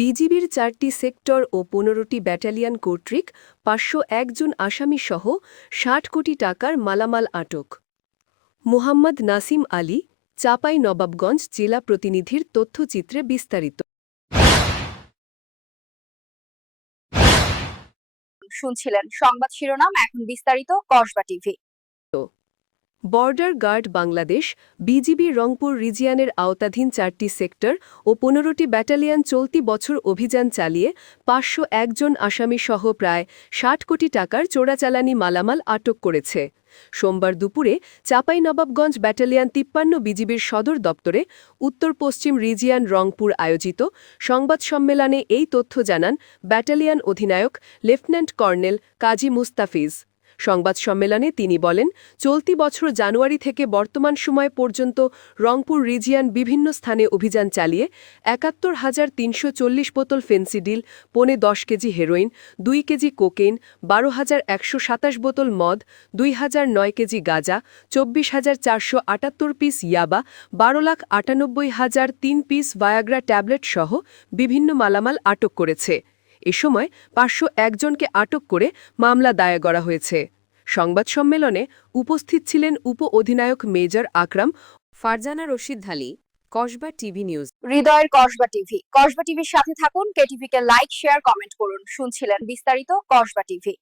বিজিবির চারটি সেক্টর ও পনেরোটি ব্যাটালিয়ন কর্তৃক পাঁচশো একজন আসামিসহ ষাট কোটি টাকার মালামাল আটক। মোহাম্মদ নাসিম আলী, চাপাই নবাবগঞ্জ জেলা প্রতিনিধির তথ্যচিত্রে বিস্তারিত। শুনছিলেন সংবাদ শিরোনাম, এখন বিস্তারিত Kasba TV. Border guard Bangladesh, BGB Rangpur রিজিয়ানের আওতাধীন চারটি সেক্টর ও পনেরোটি ব্যাটালিয়ন চলতি বছর অভিযান চালিয়ে পাঁচশো একজন আসামিসহ প্রায় ষাট কোটি টাকার চোরাচালানি মালামাল আটক করেছে। সোমবার দুপুরে চাঁপাইনবাবগঞ্জ ব্যাটালিয়ন তিপ্পান্ন বিজিবির সদর দপ্তরে উত্তর পশ্চিম রিজিয়ান রংপুর আয়োজিত সংবাদ সম্মেলনে এই তথ্য জানান ব্যাটালিয়ন অধিনায়ক লেফটেন্যান্ট কর্নেল কাজী মুস্তাফিজ। সংবাদ সম্মেলনে তিনি বলেন, চলতি বছর জানুয়ারি থেকে বর্তমান সময় পর্যন্ত রংপুর রিজিয়ান বিভিন্ন স্থানে অভিযান চালিয়ে একাত্তর হাজার তিনশো চল্লিশ বোতল ফেন্সিডিল, পৌনে দশ কেজি হেরোইন, দুই কেজি কোকেইন, বারো হাজার একশো সাতাশ বোতল মদ, দুই হাজার নয় কেজি গাঁজা, চব্বিশ হাজার চারশো আটাত্তর পিস ইয়াবা, বারো লাখ আটানব্বই হাজার তিন পিস ভায়াগ্রা ট্যাবলেট সহ বিভিন্ন মালামাল আটক করেছে। এ সময় পাঁচশো একজনকে আটক করে মামলা দায়ের করা হয়েছে। সংবাদ সম্মেলনে উপস্থিত ছিলেন উপ অধিনায়ক মেজর আকরাম ফারজানা রশিদ ধালি কসবা টিভি নিউজ। হৃদয়ের কসবা টিভি। কসবা টিভির সাথে থাকুন কেটিভিকে লাইক, শেয়ার, কমেন্ট করুন। শুনছিলেন বিস্তারিত কসবা টিভি।